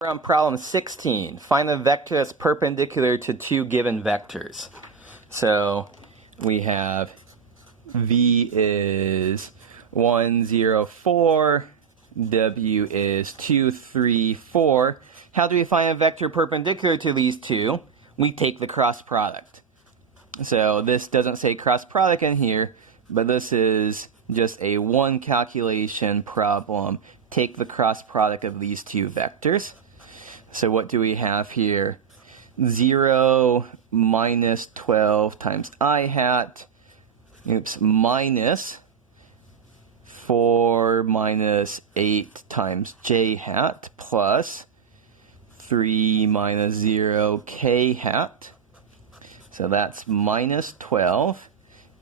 We're on problem 16. Find a vector that's perpendicular to two given vectors. So we have v is 1, 0, 4, w is 2, 3, 4. How do we find a vector perpendicular to these two? We take the cross product. So this doesn't say cross product in here, but this is just a one calculation problem. Take the cross product of these two vectors. So what do we have here? 0 minus 12 times I hat, minus 4 minus 8 times j hat, plus 3 minus 0 k hat. So that's minus 12,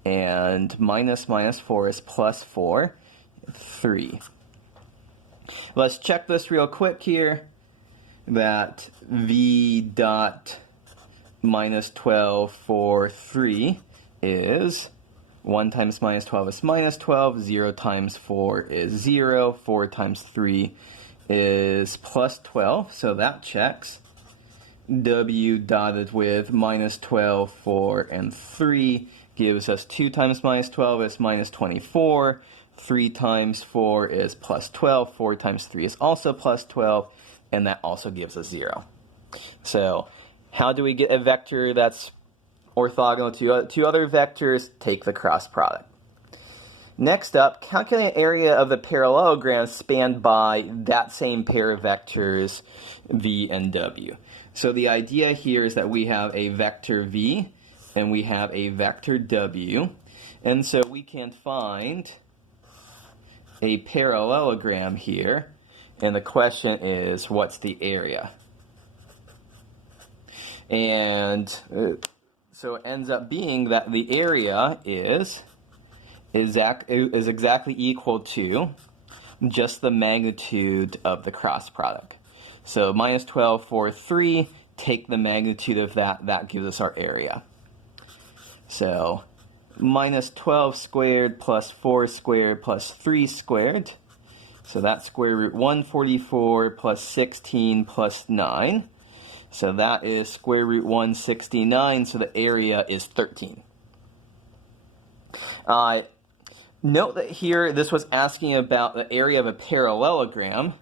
and minus 4 is plus 4, 3. Let's check this real quick here. That v dot minus 12 for 3 is 1 times minus 12 is minus 12, 0 times 4 is 0, 4 times 3 is plus 12, so that checks. W dotted with minus 12, 4, and 3 gives us 2 times minus 12 is minus 24, 3 times 4 is plus 12, 4 times 3 is also plus 12, and that also gives us 0. So how do we get a vector that's orthogonal to two other vectors? Take the cross product. Next up, calculate area of the parallelogram spanned by that same pair of vectors, v and w. So the idea here is that we have a vector v and we have a vector w, and so we can find a parallelogram here. And the question is, what's the area? And so it ends up being that the area is exactly equal to just the magnitude of the cross product. So minus 12, 4, 3, take the magnitude of that, that gives us our area. So minus 12 squared plus 4 squared plus 3 squared. So that's square root 144 plus 16 plus 9. So that is square root 169, so the area is 13. Note that here this was asking about the area of a parallelogram.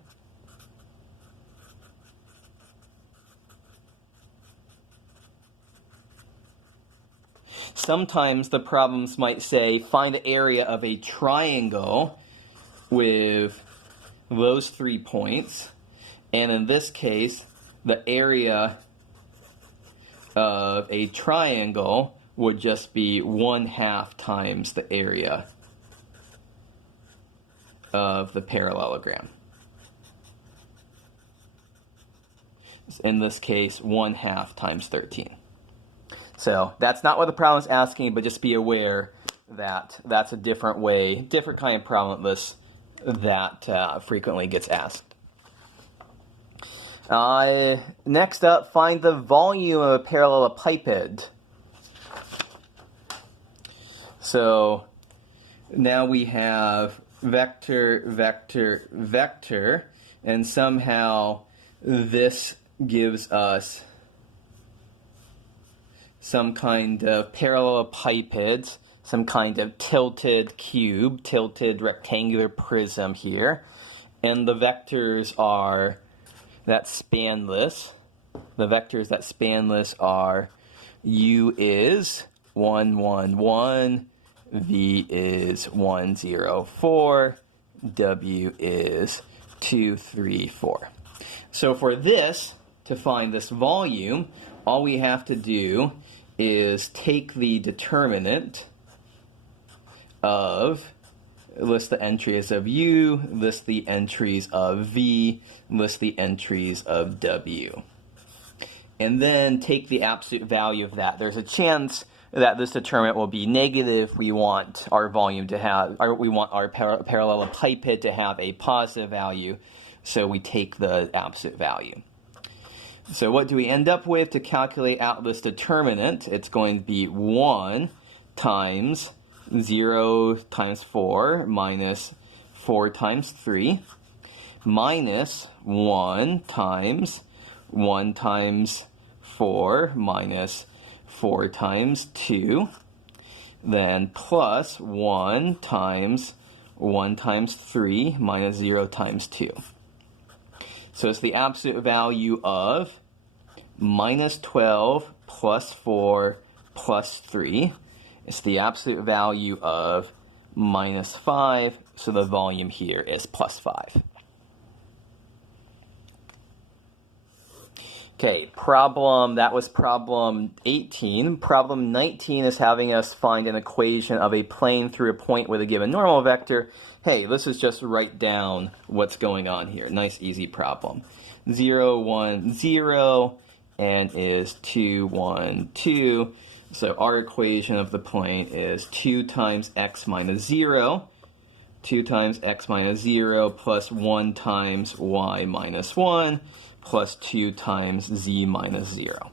Sometimes the problems might say, find the area of a triangle with those 3 points, and in this case the area of a triangle would just be 1/2 times the area of the parallelogram. In this case, 1/2 times 13. So that's not what the problem is asking, but just be aware that that's a different way, different kind of problem that frequently gets asked. Next up, find the volume of a parallelepiped. So now we have vector, vector, vector, and somehow this gives us some kind of parallelepiped, some kind of tilted cube, tilted rectangular prism here, and the vectors are that span this. The vectors that span this are u is 1, 1, 1, v is 1, 0, 4, w is 2, 3, 4. So for this, to find this volume, all we have to do is take the determinant of, list the entries of u, list the entries of v, list the entries of w. And then take the absolute value of that. There's a chance that this determinant will be negative. We want our volume to have, or we want our parallelepiped to have a positive value, so we take the absolute value. So what do we end up with to calculate out this determinant? It's going to be 1 times 0 times 4 minus 4 times 3. minus 1 times 4 minus 4 times 2, then plus 1 times 3 minus 0 times 2. So it's the absolute value of minus 12 plus 4 plus 3. It's the absolute value of minus 5, so the volume here is plus 5. Okay, that was problem 18. Problem 19 is having us find an equation of a plane through a point with a given normal vector. Hey, let's just write down what's going on here. Nice, easy problem. 0, 1, 0, and is 2, 1, 2. So our equation of the plane is 2 times x minus 0, 2 times x minus 0 plus 1 times y minus 1, plus 2 times z minus 0.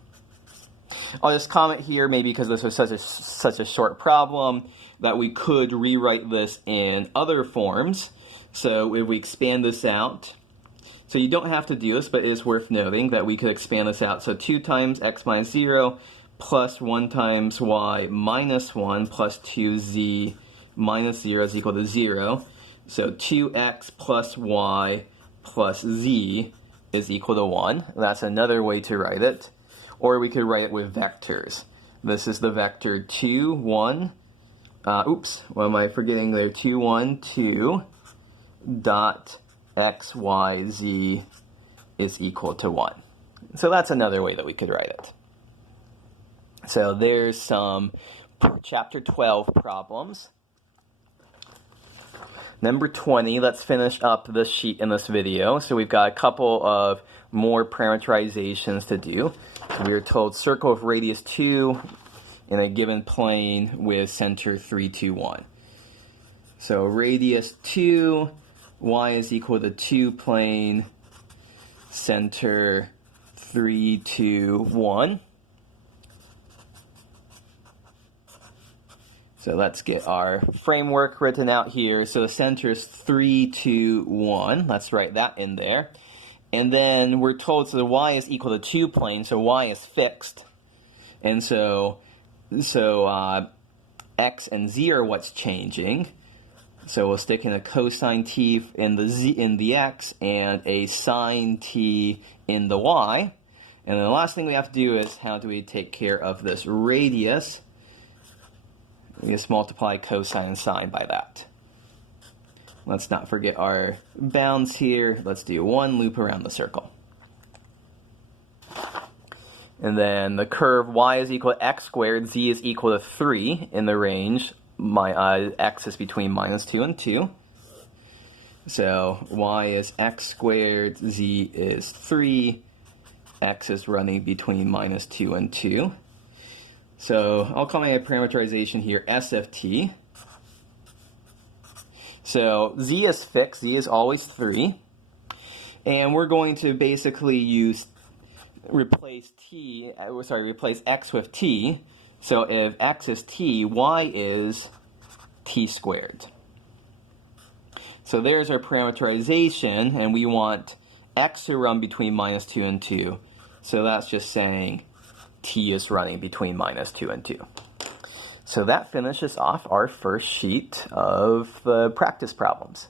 I'll just comment here, maybe because this was such a short problem, that we could rewrite this in other forms. So if we expand this out, so you don't have to do this, but it is worth noting that we could expand this out. So 2 times x minus 0 plus 1 times y minus 1 plus 2z minus 0 is equal to 0. So 2x plus y plus z is equal to 1. That's another way to write it. Or we could write it with vectors. This is the vector 2, 1. Oops, what am I forgetting there? 2, 1, 2 dot x, y, z is equal to 1. So that's another way that we could write it. So there's some chapter 12 problems. Number 20, let's finish up this sheet in this video. So we've got a couple of more parameterizations to do. So we are told circle of radius 2 in a given plane with center 3, 2, 1. So radius 2, y is equal to 2 plane, center 3, 2, 1. So let's get our framework written out here. So the center is 3, 2, 1. Let's write that in there. And then we're told so the y is equal to 2 plane, so y is fixed. And so x and z are what's changing. So we'll stick in a cosine t in the x and a sine t in the y. And then the last thing we have to do is how do we take care of this radius? We just multiply cosine and sine by that. Let's not forget our bounds here. Let's do one loop around the circle. And then the curve y is equal to x squared, z is equal to 3 in the range. X is between minus 2 and 2. So y is x squared, z is 3, x is running between minus 2 and 2. So I'll call my parameterization here S of t. So z is fixed, z is always 3. And we're going to basically replace x with t. So if x is t, y is t squared. So there's our parameterization, and we want x to run between minus 2 and 2. So that's just saying t is running between minus 2 and 2. So that finishes off our first sheet of the practice problems.